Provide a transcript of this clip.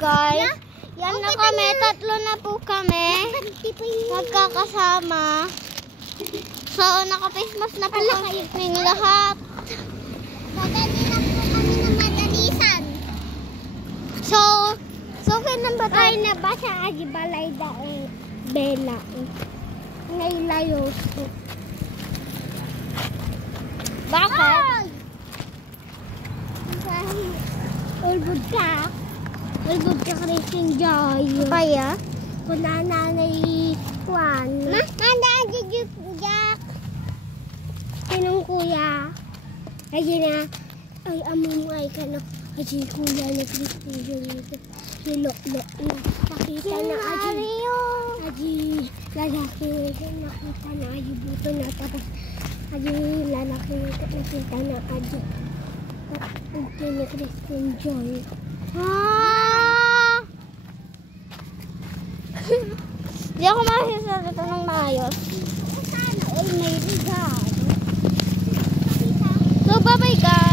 guys, yan na kami. Tatlo na po kami. Magkakasama. So, naka-face na po kaming lahat. Madali lang po kami ng madalisan. So, kailan ba tayo? Ay, nabasa aji balay daong bela. Ngay layos. Bakit? Ulbud ka. Ulbud ka Christian Joy. Kaya? Kung nanay Juan. Manda aji Jack. Sinong kuya? Aji na. Ay, amumay ka na. Aji kuya na Christian Joy. Si Lok-Lok na. Nakita na aji. Aji lalaki nakita na aji buto na. Tapos aji lalaki nakita na aji. Ito ni Christian Joy. Di ako masisalita ng maayos. Sana ay may regalo. So, bye-bye guys.